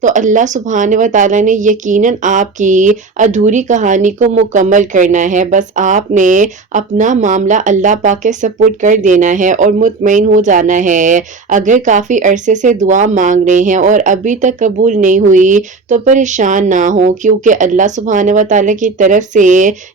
تو اللہ سبحانہ و تعالیٰ نے یقیناً آپ کی ادھوری کہانی کو مکمل کرنا ہے۔ بس آپ نے اپنا معاملہ اللہ پاک کے سپورٹ کر دینا ہے اور مطمئن ہو جانا ہے۔ اگر کافی عرصے سے دعا مانگ رہے ہیں اور ابھی تک قبول نہیں ہوئی تو پریشان نہ ہو، کیونکہ اللہ سبحانہ و تعالیٰ کی طرف سے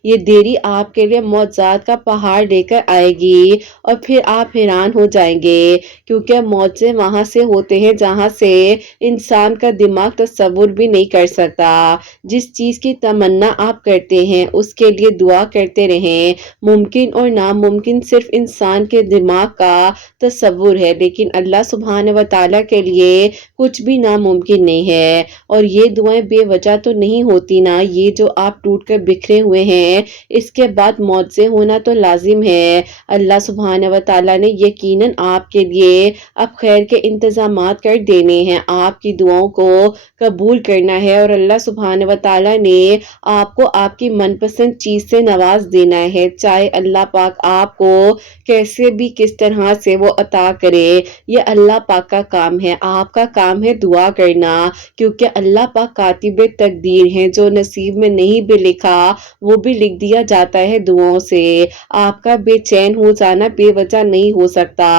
یہ دیری آپ کے لیے معجزات کا پہاڑ لے کر آئے گی اور پھر آپ حیران ہو جائیں گے، کیونکہ معجزے وہاں سے ہوتے ہیں جہاں سے انسان کا دماغ تصور بھی نہیں کر سکتا۔ جس چیز کی تمنا آپ کرتے ہیں اس کے لیے دعا کرتے رہیں۔ ممکن اور ناممکن صرف انسان کے دماغ کا تصور ہے، لیکن اللہ سبحانہ و تعالیٰ کے لیے کچھ بھی ناممکن نہیں ہے۔ اور یہ دعائیں بے وجہ تو نہیں ہوتی نا، یہ جو آپ ٹوٹ کر بکھرے ہوئے ہیں اس کے بعد معجزے ہونا تو لازم ہے۔ اللہ سبحانہ و تعالیٰ نے یقیناً آپ کے لیے اب خیر کے انتظامات کر دینے ہیں، آپ کی دعاؤں کو قبول کرنا ہے اور اللہ سبحانہ و تعالیٰ نے آپ کو آپ کی من پسند چیز سے نواز دینا ہے، چاہے اللہ پاک آپ کو کیسے بھی کس طرح سے وہ عطا کرے۔ یہ اللہ پاک کا کام ہے، آپ کا کام ہے دعا کرنا، کیونکہ اللہ پاک کاتب تقدیر ہیں، جو نصیب میں نہیں بھی لکھا وہ بھی لکھ دیا جاتا ہے دعاؤں سے۔ آپ کا بے چین ہو جانا بے وجہ نہیں ہو سکتا،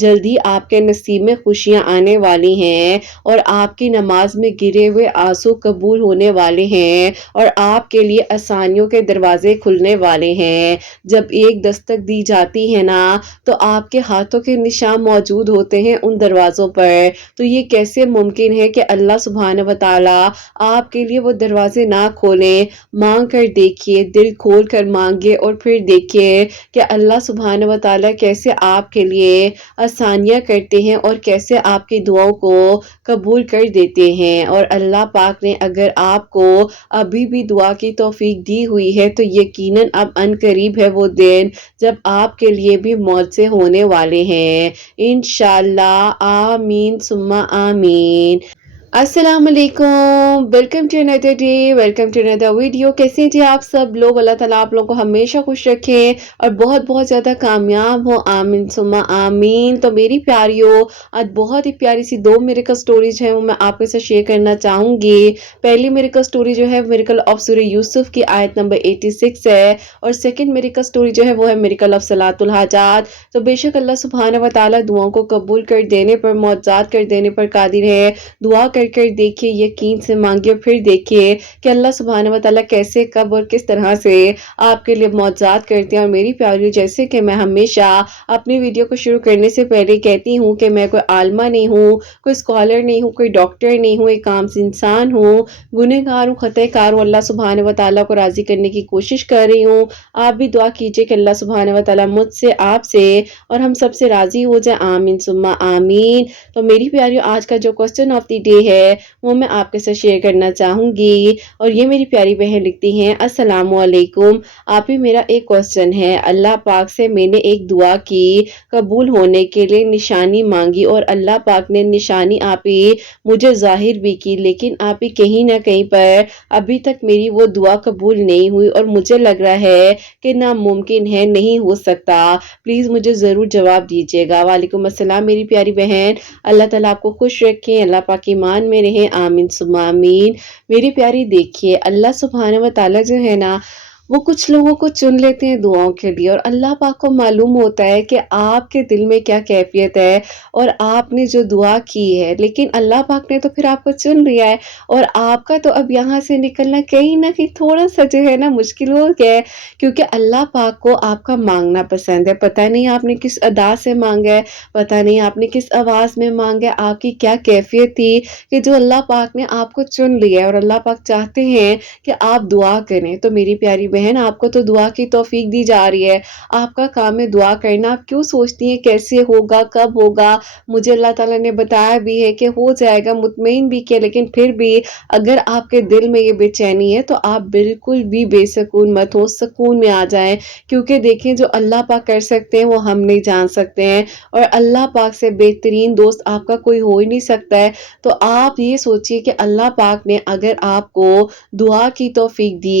جلدی آپ کے نصیب میں خوشیاں آنے والی ہیں اور آپ کی نماز میں گرے ہوئے آنسو قبول ہونے والے ہیں اور آپ کے لیے آسانیوں کے دروازے کھلنے والے ہیں۔ جب ایک دستک دی جاتی ہے نا تو آپ کے ہاتھوں کے نشان موجود ہوتے ہیں ان دروازوں پر، تو یہ کیسے ممکن ہے کہ اللہ سبحانہ و تعالیٰ آپ کے لیے وہ دروازے نہ کھولیں؟ مانگ کر دیکھیے، دل کھول کر مانگے اور پھر دیکھیے کہ اللہ سبحانہ و تعالیٰ کیسے آپ کے لیے آسانیاں کرتے ہیں اور کیسے آپ کی دعاؤں کو قبول کر دیتے ہیں۔ اور اللہ پاک نے اگر آپ کو ابھی بھی دعا کی توفیق دی ہوئی ہے تو یقیناً اب ان قریب ہے وہ دن جب آپ کے لیے بھی معجزے ہونے والے ہیں، انشاءاللہ۔ آمین ثم آمین۔ السلام علیکم، welcome to another day, welcome to another video. کیسے جی آپ سب لوگ؟ اللہ تعالیٰ آپ لوگوں کو ہمیشہ خوش رکھیں اور بہت بہت زیادہ کامیاب ہو، آمین ثم آمین۔ تو میری پیاریوں، آج بہت ہی پیاری سی دو میریکل سٹوریز ہیں وہ میں آپ کے ساتھ شیئر کرنا چاہوں گی۔ پہلی میریکل سٹوری جو ہے میریکل آف سورہ یوسف کی آیت نمبر 86 ہے، اور سیکنڈ میریکل سٹوری جو ہے وہ ہے میریکل آف صلاۃ الحاجات۔ تو بے شک اللہ سبحانہ و تعالیٰ دعاؤں کو قبول کر دینے پر، معجزات کر دینے پر قادر ہے۔ دعا کر دیکھیے، یقین سے مانگیے، پھر دیکھیے کہ اللہ سبحانہ و تعالیٰ کیسے، کب اور کس طرح سے آپ کے لیے معجزات کرتے ہیں۔ اور میری پیاریوں، جیسے کہ میں ہمیشہ اپنی ویڈیو کو شروع کرنے سے پہلے کہتی ہوں کہ میں کوئی عالمہ نہیں ہوں، کوئی اسکالر نہیں ہوں، کوئی ڈاکٹر نہیں ہوں، ایک عام انسان ہوں، گنہگار ہوں، خطا کار ہوں، اللہ سبحانہ و تعالیٰ کو راضی کرنے کی کوشش کر رہی ہوں۔ آپ بھی دعا کیجئے کہ اللہ سبحانہ و تعالیٰ مجھ سے، آپ سے اور ہم سب سے راضی ہو جائے، آمین ثم آمین۔ تو میری پیاریوں، آج کا جو کوسچن آف دی ڈے ہے وہ میں آپ کے ساتھ شیئر کرنا چاہوں گی، اور یہ میری پیاری بہن لکھتی ہیں، السلام علیکم، آپ ہی میرا ایک کوسچن ہے۔ اللہ پاک سے میں نے ایک دعا کی، قبول ہونے کے لیے نشانی مانگی اور اللہ پاک نے نشانی آپ ہی مجھے ظاہر بھی کی، لیکن آپ ہی کہیں نہ کہیں پر ابھی تک میری وہ دعا قبول نہیں ہوئی اور مجھے لگ رہا ہے کہ ناممکن ہے، نہیں ہو سکتا، پلیز مجھے ضرور جواب دیجیے گا۔ وعلیکم السلام میری پیاری بہن، اللہ تعالیٰ آپ کو خوش رکھیں، اللہ پاک ایمان میں رہیں، آمین ثم آمین۔ میری پیاری دیکھیے، اللہ سبحانہ و تعالیٰ جو ہے نا وہ کچھ لوگوں کو چن لیتے ہیں دعاؤں کے لیے، اور اللہ پاک کو معلوم ہوتا ہے کہ آپ کے دل میں کیا کیفیت ہے اور آپ نے جو دعا کی ہے، لیکن اللہ پاک نے تو پھر آپ کو چن لیا ہے، اور آپ کا تو اب یہاں سے نکلنا کہیں نہ کہیں تھوڑا سا جو ہے نا مشکل ہو گیا ہے، کیونکہ اللہ پاک کو آپ کا مانگنا پسند ہے۔ پتہ نہیں آپ نے کس ادا سے مانگا ہے، پتہ نہیں آپ نے کس آواز میں مانگا ہے، آپ کی کیا کیفیت تھی کہ جو اللہ پاک نے آپ کو چن لیا ہے، اور اللہ پاک چاہتے ہیں کہ آپ دعا کریں۔ تو میری پیاری بہن، آپ کو تو دعا کی توفیق دی جا رہی ہے، آپ کا کام ہے دعا کرنا۔ آپ کیوں سوچتی ہیں کیسے ہوگا، کب ہوگا؟ مجھے اللہ تعالیٰ نے بتایا بھی ہے کہ ہو جائے گا، مطمئن بھی کیا، لیکن پھر بھی اگر آپ کے دل میں یہ بے چینی ہے تو آپ بالکل بھی بے سکون مت ہو، سکون میں آ جائیں، کیونکہ دیکھیں جو اللہ پاک کر سکتے ہیں وہ ہم نہیں جان سکتے ہیں، اور اللہ پاک سے بہترین دوست آپ کا کوئی ہو ہی نہیں سکتا ہے۔ تو آپ یہ سوچئے کہ اللہ پاک نے اگر آپ کو دعا کی توفیق دی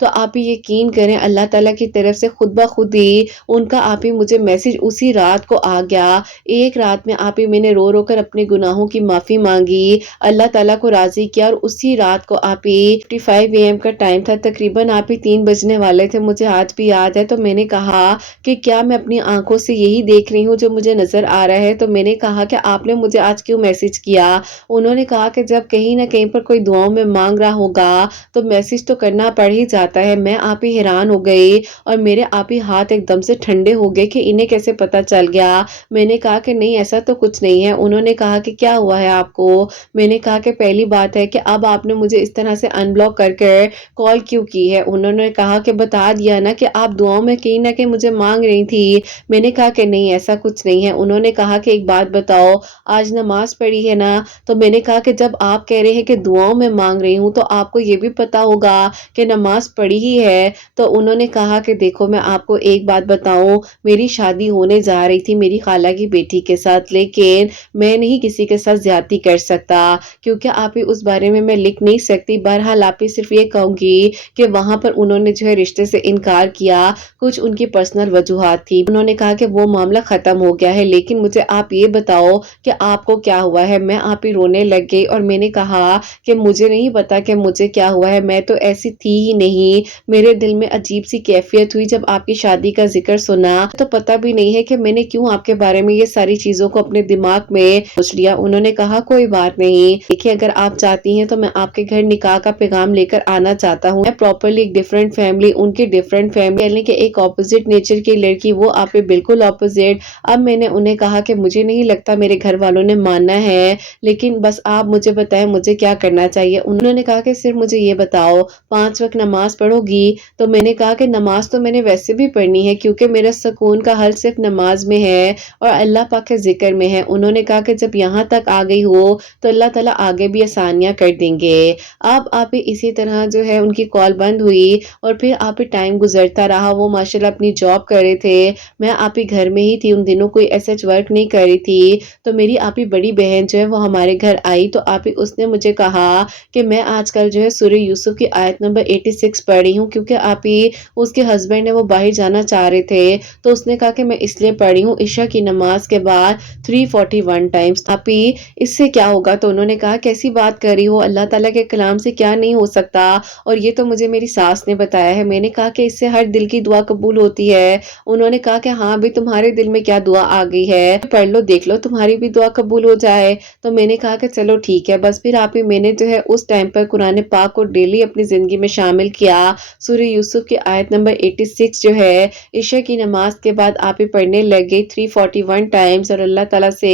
تو آپ ہی یقین کریں اللہ تعالیٰ کی طرف سے خود بخود ہی ان کا آپ ہی مجھے میسج اسی رات کو آ گیا۔ ایک رات میں آپ ہی میں نے رو رو کر اپنے گناہوں کی معافی مانگی، اللہ تعالیٰ کو راضی کیا، اور اسی رات کو آپ ہی 55 AM کا ٹائم تھا، تقریباً آپ ہی 3 بجنے والے تھے، مجھے آج بھی یاد ہے۔ تو میں نے کہا کہ کیا میں اپنی آنکھوں سے یہی دیکھ رہی ہوں جو مجھے نظر آ رہا ہے؟ تو میں نے کہا کہ آپ نے مجھے آج کیوں میسج کیا؟ انہوں نے کہا کہ جب کہیں نہ کہیں پر کوئی دعاؤں میں مانگ رہا ہوگا تو میسج تو کرنا پڑ ہی جاتا ہے۔ میں آپ ہی حیران ہو گئی اور میرے آپ ہی ہاتھ ایک دم سے ٹھنڈے ہو گئے کہ انہیں کیسے پتا چل گیا۔ میں نے کہا کہ نہیں ایسا تو کچھ نہیں ہے۔ انہوں نے کہا کہ کیا ہوا ہے آپ کو؟ میں نے کہا کہ پہلی بات ہے کہ اب آپ نے مجھے اس طرح سے ان بلاک کر کر کال کیوں کی ہے؟ انہوں نے کہا کہ بتا دیا نا کہ آپ دعاؤں میں کہیں نہ کہیں مجھے مانگ رہی تھی۔ میں نے کہا کہ نہیں ایسا کچھ نہیں ہے۔ انہوں نے کہا کہ ایک بات بتاؤ، آج نماز پڑھی ہے نا؟ تو میں نے کہا کہ جب آپ کہہ رہے ہیں کہ دعاؤں میں مانگ رہی ہوں تو آپ کو یہ بھی پتا ہوگا کہ نماز پڑھی ہی ہے۔ تو انہوں نے کہا کہ دیکھو میں آپ کو ایک بات بتاؤں، میری شادی ہونے جا رہی تھی میری خالہ کی بیٹی کے ساتھ، لیکن میں نہیں کسی کے ساتھ زیادتی کر سکتا کیونکہ آپ ہی اس بارے میں لکھ نہیں سکتی۔ بہرحال آپ ہی صرف یہ کہوں گی کہ وہاں پر انہوں نے جو ہے رشتے سے انکار کیا، کچھ ان کی پرسنل وجوہات تھی۔ انہوں نے کہا کہ وہ معاملہ ختم ہو گیا ہے، لیکن مجھے آپ یہ بتاؤ کہ آپ کو کیا ہوا ہے؟ میں آپ ہی رونے لگ گئی اور میں نے کہا کہ مجھے نہیں پتا کہ مجھے کیا ہوا ہے، میں تو ایسی تھی ہی نہیں۔ میرے دل میں عجیب سی کیفیت ہوئی جب آپ کی شادی کا ذکر سنا، تو پتا بھی نہیں ہے کہ میں نے کیوں آپ کے بارے میں یہ ساری چیزوں کو اپنے دماغ میں سوچ لیا۔ انہوں نے کہا کوئی بات نہیں، دیکھیں اگر آپ چاہتی ہیں تو میں آپ کے گھر نکاح کا پیغام لے کر آنا چاہتا ہوں۔ میں پراپرلی ایک ڈیفرنٹ فیملی، ان کی ڈیفرنٹ فیملی، یعنی کہ ایک اپوزٹ نیچر کی لڑکی، وہ آپ پہ بالکل اپوزٹ۔ اب میں نے انہیں کہا کہ مجھے نہیں لگتا میرے گھر والوں نے ماننا ہے، لیکن بس آپ مجھے بتائیں مجھے کیا کرنا چاہیے۔ انہوں نے کہا کہ صرف مجھے یہ بتاؤ 5 وقت نماز پڑھو گی؟ تو میں نے کہا کہ نماز تو میں نے ویسے بھی پڑھنی ہے کیونکہ میرا سکون کا حل صرف نماز میں ہے اور اللہ پاک کے ذکر میں ہے۔ انہوں نے کہا کہ جب یہاں تک آ گئی ہو تو اللہ تعالیٰ آگے بھی آسانیاں کر دیں گے۔ اب آپ اسی طرح جو ہے ان کی کال بند ہوئی اور پھر آپ ٹائم گزرتا رہا۔ وہ ماشاءاللہ اپنی جاب کر رہے تھے، میں آپ ہی گھر میں ہی تھی، ان دنوں کوئی ایسا ورک نہیں کر رہی تھی۔ تو میری آپ ہی بڑی بہن جو ہے وہ ہمارے گھر آئی، تو آپ ہی اس نے مجھے کہا کہ میں آج کل جو ہے سورہ یوسف کی آیت نمبر 86 پڑھ رہی ہوں کیونکہ آپ ہی اس کے ہسبینڈ نے وہ باہر جانا چاہ رہے تھے، تو اس نے کہا کہ میں اس لیے پڑھ رہی ہوں عشاء کی نماز کے بعد 341 ٹائمز۔ آپ ہی اس سے کیا ہوگا؟ تو انہوں نے کہا کیسی بات کر رہی ہو، اللہ تعالیٰ کے کلام سے کیا نہیں ہو سکتا، اور یہ تو مجھے میری ساس نے بتایا ہے۔ میں نے کہا کہ اس سے ہر دل کی دعا قبول ہوتی ہے۔ انہوں نے کہا کہ ہاں بھی تمہارے دل میں کیا دعا آ گئی ہے، پڑھ لو دیکھ لو تمہاری بھی دعا قبول ہو جائے۔ تو میں نے کہا کہ چلو ٹھیک ہے۔ بس پھر آپ ہی میں نے جو ہے اس ٹائم پر قرآن پاک کو ڈیلی اپنی زندگی میں شامل کیا۔ سورہ یوسف کی آیت نمبر 86 جو ہے عشاء کی نماز کے بعد آپ ہی پڑھنے لگ گئی 341 ٹائمز، اور اللہ تعالیٰ سے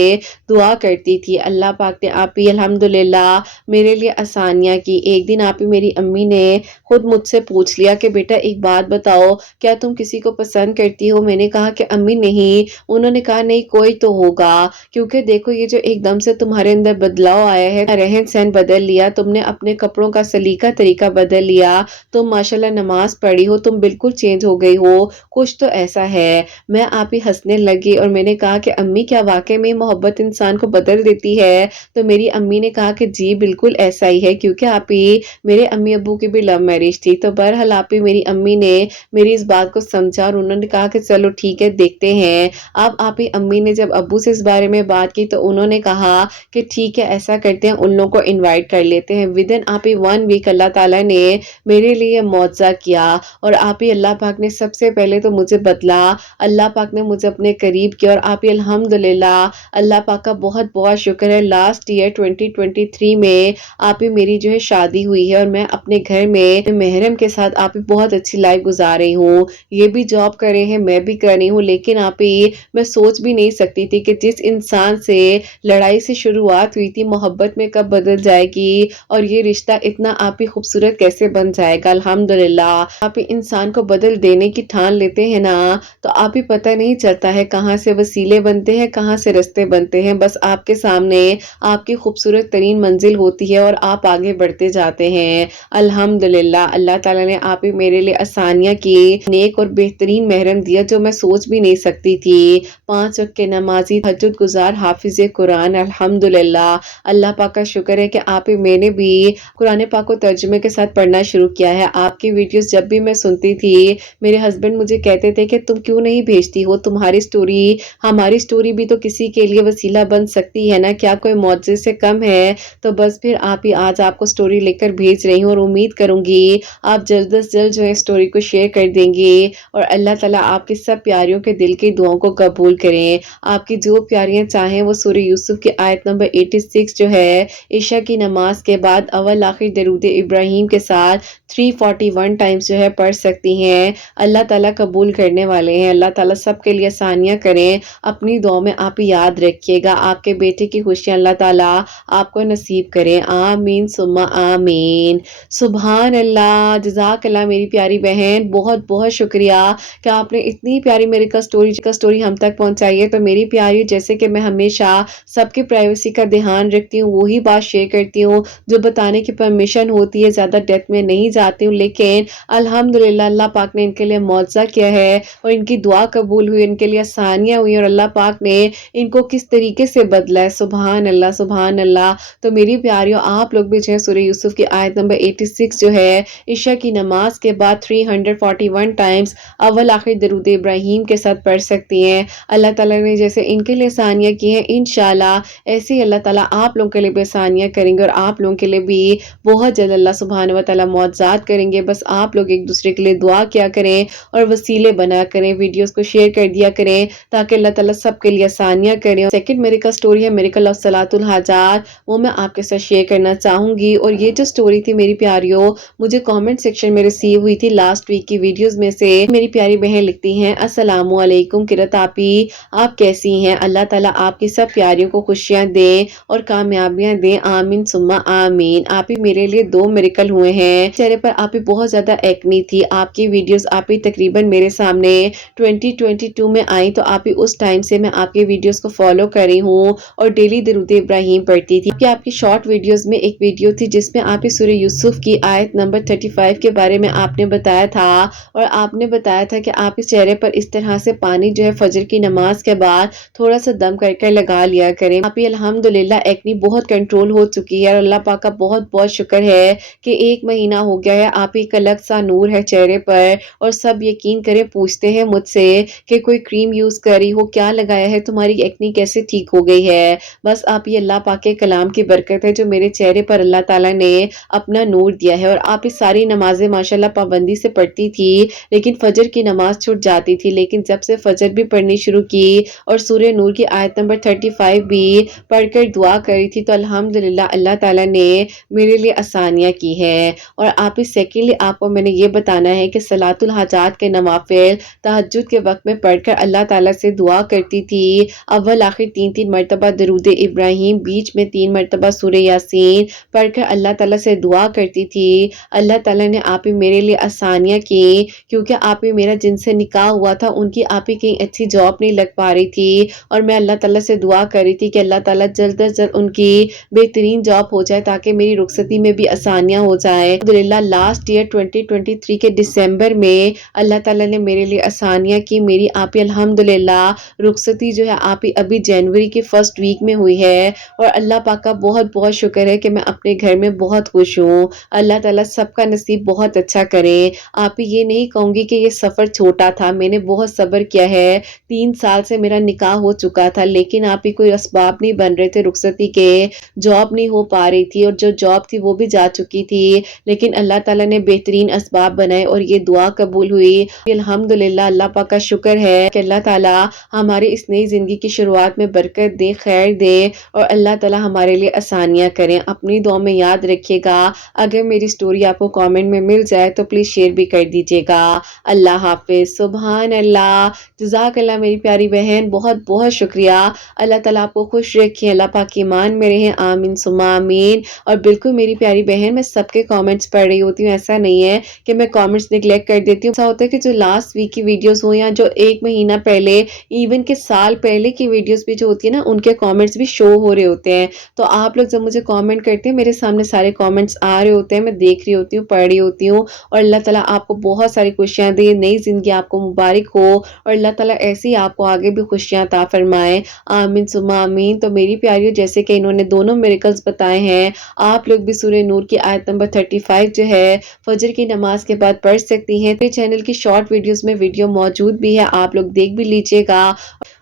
دعا کرتی تھی۔ اللہ پاک نے آپ ہی الحمدللہ میرے لیے آسانیاں کی۔ ایک دن آپ ہی میری امی نے خود مجھ سے پوچھ لیا کہ بیٹا ایک بات بتاؤ، کیا تم کسی کو پسند کرتی ہو؟ میں نے کہا کہ امی نہیں۔ انہوں نے کہا نہیں کوئی تو ہوگا، کیونکہ دیکھو یہ جو ایک دم سے تمہارے اندر بدلاؤ آیا ہے، رہن سہن بدل لیا، تم نے اپنے کپڑوں کا سلیقہ طریقہ بدل لیا، تم ماشاءاللہ نماز پڑھی ہو، تم بالکل چینج ہو گئی ہو، کچھ تو ایسا ہے۔ میں آپ ہی ہنسنے لگی اور میں نے کہا کہ امی کیا واقعی میں محبت انسان کو بدل دیتی ہے؟ تو میری امی نے کہا کہ جی بالکل ایسا ہی ہے، کیونکہ آپ ہی میرے امی ابو کی بھی لو میرج تھی۔ تو بہرحال آپ ہی میری امی نے میری اس بات کو سمجھا اور انہوں نے کہا کہ چلو ٹھیک ہے دیکھتے ہیں۔ اب آپ ہی امی نے جب ابو سے اس بارے میں بات کی تو انہوں نے کہا کہ ٹھیک ہے ایسا کرتے ہیں ان لوگوں کو انوائٹ کر لیتے ہیں۔ ودن آپ ہی 1 ویک اللہ تعالیٰ نے میرے لیے معجزہ کیا، اور آپ ہی اللہ پاک نے سب سے پہلے تو مجھے بدلا، اللہ پاک نے مجھے اپنے قریب کیا، اور آپ ہی الحمدللہ اللہ پاک کا بہت بہت شکر ہے۔ لاسٹ ایئر 2023 میں آپ ہی میری جو ہے شادی ہوئی ہے، اور میں اپنے گھر میں محرم کے ساتھ آپ ہی بہت اچھی لائف گزار رہی ہوں۔ یہ بھی جاب کر رہے ہیں، میں بھی کر رہی ہوں، لیکن آپ ہی میں سوچ بھی نہیں سکتی تھی کہ جس انسان سے لڑائی سے شروعات ہوئی تھی محبت میں کب بدل جائے گی، اور یہ رشتہ اتنا آپ ہی خوبصورت کیسے بن جائے گا۔ الحمدللہ آپ ہی انسان کو بدل دینے کی ٹھان لیتے ہیں نا، تو آپ ہی پتہ نہیں چلتا ہے کہاں سے وسیلے بنتے ہیں کہاں سے رستے بنتے ہیں، بس آپ کے سامنے آپ کی خوبصورت ترین منزل ہوتی ہے اور آپ آگے بڑھتے جاتے ہیں۔ الحمدللہ اللہ تعالیٰ نے آپ ہی میرے لیے آسانیاں کی، نیک اور بہترین محرم دیا جو میں سوچ بھی نہیں سکتی تھی۔ 5 وقت کے نمازی، تہجد گزار، حافظ قرآن، الحمدللہ اللہ پاک کا شکر ہے کہ آپ ہی میں نے بھی قرآن پاک کو ترجمے کے ساتھ پڑھنا شروع کیا ہے۔ آپ کی ویڈیوز جب بھی میں سنتی تھی میرے ہسبینڈ مجھے کہتے تھے کہ تم کیوں نہیں بھیجتی ہو، تمہاری سٹوری ہماری سٹوری بھی تو کسی کے لیے وسیلہ بن سکتی ہے نا، کیا کوئی معجزے سے کم ہے؟ تو بس پھر آپ ہی آج آپ کو سٹوری لے کر بھیج رہی ہوں، اور امید کروں گی آپ جلد از جلد جو ہے سٹوری کو شیئر کر دیں گے، اور اللہ تعالیٰ آپ کی سب پیاریوں کے دل کی دعاؤں کو قبول کریں۔ آپ کی جو پیاریاں چاہیں وہ سورہ یوسف کی آیت نمبر 86 جو ہے عشاء کی نماز کے بعد اول آخر درود ابراہیم کے ساتھ 341 ٹائمز جو ہے پڑھ سکتی ہیں۔ اللہ تعالیٰ قبول کرنے والے ہیں، اللہ تعالیٰ سب کے لیے آسانیاں کریں۔ اپنی دعاؤں میں آپ یاد رکھیے گا، آپ کے بیٹے کی خوشیاں اللہ تعالیٰ آپ کو نصیب کریں، آمین ثم آمین۔ سبحان اللہ، جزاک اللہ میری پیاری بہن، بہت بہت شکریہ کہ آپ نے اتنی پیاری میری سٹوری ہم تک پہنچائی ہے۔ تو میری پیاری، جیسے کہ میں ہمیشہ سب کی پرائیویسی کا دھیان رکھتی ہوں، وہی بات شیئر کرتی ہوں جو بتانے کی پرمیشن ہوتی ہے، زیادہ ڈیپتھ میں نہیں جاتی ہوں، لیکن الحمدللہ اللہ پاک نے ان کے لیے معجزہ کیا ہے، اور ان کی دعا قبول ہوئی، ان کے لیے آسانیاں ہوئی، اور اللہ پاک نے ان کو کس طریقے سے بدلا ہے۔ سبحان اللہ سبحان اللہ۔ تو میری پیاریوں، آپ لوگ بھی جو ہے سورہ یوسف کی آیت نمبر 86 جو ہے عشاء کی نماز کے بعد 341 ٹائمز اول آخر درود ابراہیم کے ساتھ پڑھ سکتی ہیں۔ اللہ تعالیٰ نے جیسے ان کے لیے آسانیاں کی ہیں، انشاءاللہ ایسے ہی اللہ تعالیٰ آپ لوگوں کے لیے بھی آسانیاں کریں گے، اور آپ لوگوں کے لیے بھی بہت جلد اللہ سبحانہ و تعالیٰ معجزات کریں گے۔ بس آپ لوگ ایک دوسرے کے لیے دعا کیا کریں اور وسیلے بنا کریں، ویڈیوز کو شیئر کر دیا کریں تاکہ اللہ تعالیٰ سب کے لیے آسانیاں کریں۔ سیکنڈ میریکل سٹوری ہے میریکل آف صلاۃ الحاجات، وہ میں آپ کے ساتھ شیئر کرنا چاہوں گی۔ اور یہ جو سٹوری تھی میری پیاریوں، مجھے کامنٹ سیکشن میں ریسیو ہوئی تھی لاسٹ ویک کی ویڈیوز میں سے۔ میری پیاری بہن لکھتی ہیں، السلام علیکم کرت آپی، آپ کیسی ہیں؟ اللہ تعالیٰ آپ کی سب پیاریوں کو خوشیاں دیں اور کامیابیاں دیں، آمین ثم آمین۔ آپ ہی میرے لیے 2 میریکل ہوئے ہیں۔ چہرے پر آپ ہی بہت زیادہ ایکنی تھی، آپ کی ویڈیوز آپ ہی تقریباً میرے سامنے 2022 میں آئی، تو آپ ہی اس ٹائم سے میں آپ کی ویڈیوز کو فالو کر رہی ہوں اور ڈیلی درود ابراہیم پڑھتی تھی۔ آپ کی شارٹ ویڈیوز میں ایک ویڈیو تھی جس میں آپ ہی سورہ یوسف کی آیت نمبر 35 کے بارے میں آپ نے بتایا تھا، اور آپ نے بتایا تھا کہ آپ اس چہرے پر اس طرح سے پانی جو ہے فجر کی نماز کے بعد تھوڑا سا دم کر کے لگا لیا کریں۔ آپ ہی الحمدللہ ایکنی بہت کنٹرول ہو چکی ہے، اور اللہ پاک کا بہت بہت شکر ہے کہ 1 مہینہ ہو گیا ہے، آپ ہی کا الگ سا نور ہے چہرے پر، اور سب یقین کریں پوچھتے ہیں مجھ سے کہ کوئی کریم یوز کری ہو، کیا لگایا ہے، تمہاری ایکنی کیسے ٹھیک ہو گئی ہے؟ بس آپ یہ اللہ پاک کے کلام کی برکت ہے جو میرے چہرے پر اللہ تعالیٰ نے اپنا نور دیا ہے۔ اور آپ اس ساری نمازیں ماشاءاللہ پابندی سے پڑھتی تھی، لیکن فجر کی نماز چھوٹ جاتی تھی، لیکن جب سے فجر بھی پڑھنی شروع کی اور سورہ نور کی آیت نمبر 35 بھی پڑھ کر دعا کری تھی، تو الحمدللہ اللہ تعالیٰ نے میرے لیے آسانیاں کی ہیں۔ اور آپ اس سیکنڈلی آپ کو میں نے یہ بتانا ہے کہ صلاۃ الحاجات کے نوافل تہجد کے وقت میں پڑھ کر اللہ تعالیٰ سے دعا کرتی تھی، اول آخر 3 مرتبہ درود ابراہیم، بیچ میں 3 مرتبہ سورہ یاسین پڑھ کر اللہ تعالیٰ سے دعا کرتی تھی۔ اللہ تعالیٰ نے آپ ہی میرے لیے آسانیاں کی، کیونکہ آپ ہی میرا جن سے نکاح ہوا تھا ان کی آپ ہی کہیں اچھی جاب نہیں لگ پا رہی تھی، اور میں اللہ تعالیٰ سے دعا کر رہی تھی کہ اللہ تعالیٰ جلد از جلد ان کی بہترین جاب ہو جائے تاکہ میری رخصتی میں بھی آسانیاں ہو جائیں۔ الحمدللہ لاسٹ ایئر 2023 کے دسمبر میں اللہ تعالیٰ نے میرے لیے آسانیاں کی، میری آپ ہی الحمدللہ رخصتی جو ہے آپ ہی ابھی جنوری کے فرسٹ ویک میں ہوئی ہے، اور اللہ پاک کا بہت بہت شکر ہے کہ میں اپنے گھر میں بہت خوش ہوں۔ اللہ تعالیٰ سب کا نصیب بہت اچھا کرے۔ آپ ہی یہ نہیں کہوں گی کہ یہ سفر چھوٹا تھا، میں نے بہت صبر کیا ہے، 3 سال سے میرا نکاح ہو چکا تھا، لیکن آپ ہی کوئی اسباب نہیں بن رہے تھے رخصتی کے، جاب نہیں ہو پا رہی تھی، اور جو جاب تھی وہ بھی جا چکی تھی، لیکن اللہ تعالیٰ نے بہترین اسباب بنائے اور یہ دعا قبول ہوئی۔ الحمدللہ اللہ پاک کا شکر ہے کہ اللہ تعالیٰ ہماری اس نئی زندگی کی شروعات میں برکت دے، خیر دے، اور اللہ تعالیٰ ہمارے لیے آسانیاں کریں۔ اپنی دعا میں یاد رکھیے گا، اگر میری سٹوری آپ کو کامنٹ میں مل جائے تو پلیز شیئر بھی کر دیجیے گا۔ اللہ حافظ۔ سبحان اللہ، جزاک اللہ میری پیاری بہن، بہت بہت شکریہ۔ اللہ تعالیٰ آپ کو خوش رکھیں، اللہ پاک ایمان میں رہیں، آمین ثم آمین۔ اور بالکل میری پیاری بہن، میں سب کے کامنٹس پڑھ رہی ہوتی ہوں، ایسا نہیں ہے کہ میں کامنٹس نگلیکٹ کر دیتی ہوں۔ ایسا ہوتا ہے کہ جو لاسٹ ویک کی ویڈیوز ہوں یا جو 1 مہینہ پہلے، ایون کہ سال پہلے کی ویڈیوز بھی جو ہوتی ہے نا، ان کے کامنٹس بھی شو ہو رہے ہوتے ہیں، تو آپ لوگ جب مجھے کامنٹ کرتے ہیں میرے سامنے سارے کامنٹس آ رہے ہوتے ہیں، میں دیکھ رہی ہوتی ہوں، پڑھ رہی ہوتی ہوں، اور اللہ تعالیٰ آپ کو بہت ساری خوشیاں دے، نئی زندگی آپ کو مبارک ہو، اور اللہ تعالیٰ ایسی ہی آپ کو آگے بھی خوشیاں عطا فرمائے، آمین ثم آمین۔ تو میری پیاریوں، جیسے کہ انہوں نے دونوں میریکلز بتائے ہیں، آپ لوگ بھی سورہ نور کی آیت نمبر 35 جو ہے فجر کی نماز کے بعد پڑھ سکتی ہیں۔ میرے چینل کی شارٹ ویڈیوز میں ویڈیو موجود بھی ہے، آپ لوگ دیکھ بھی لیجئے گا۔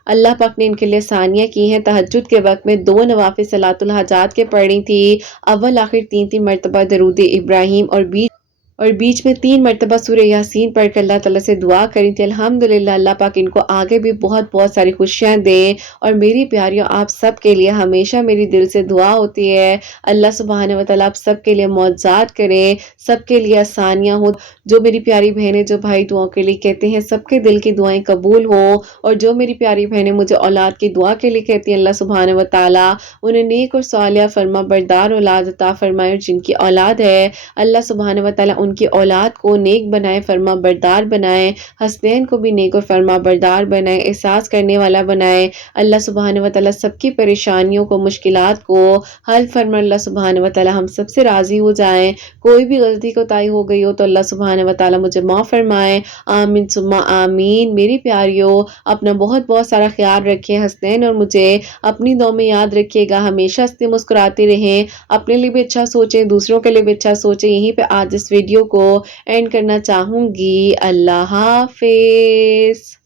اللہ پاک نے ان کے لیے آسانیاں کی ہیں۔ تہجد کے وقت میں 2 نوافل صلاۃ الحاجات کے پڑھی تھی، اول آخر 3 مرتبہ درود ابراہیم اور بیچ میں 3 مرتبہ سورہ یاسین پڑھ کر اللہ تعالیٰ سے دعا کری تھی۔ الحمدللہ اللہ پاک ان کو آگے بھی بہت ساری خوشیاں دے۔ اور میری پیاریوں، آپ سب کے لیے ہمیشہ میری دل سے دعا ہوتی ہے اللہ سبحانہ وتعالیٰ آپ سب کے لیے معجزات کرے، سب کے لیے آسانیاں ہوں۔ جو میری پیاری بہنیں جو بھائی دعاؤں کے لیے کہتے ہیں سب کے دل کی دعائیں قبول ہوں، اور جو میری پیاری بہنیں مجھے اولاد کی دعا کے لیے کہتی ہیں اللہ سبحانہ وتعالیٰ انہیں نیک اور صالحہ فرما بردار اولاد عطا فرمائے، اور جن کی اولاد ہے اللہ سبحانہ وتعالیٰ ان کی اولاد کو نیک بنائے، فرما بردار بنائے، حسنین کو بھی نیک اور فرما بردار بنائے، احساس کرنے والا بنائے۔ اللہ سبحانہ وتعالیٰ سب کی پریشانیوں کو، مشکلات کو حل فرما اللہ سبحانہ وتعالیٰ ہم سب سے راضی ہو جائیں۔ کوئی بھی غلطی کوتاہی ہو گئی ہو تو اللہ سبحانہ وتعالیٰ مجھے معاف فرمائے، آمین ثم آمین۔ میری پیاریوں، اپنا بہت سارا خیال رکھیں، حسنین اور مجھے اپنی دعا میں یاد رکھیے گا، ہمیشہ ہنستے مسکراتے رہیں، اپنے لیے بھی اچھا سوچیں، دوسروں کے لیے بھی اچھا سوچیں۔ یہیں پہ آج اس ویڈیو کو اینڈ کرنا چاہوں گی۔ اللہ حافظ۔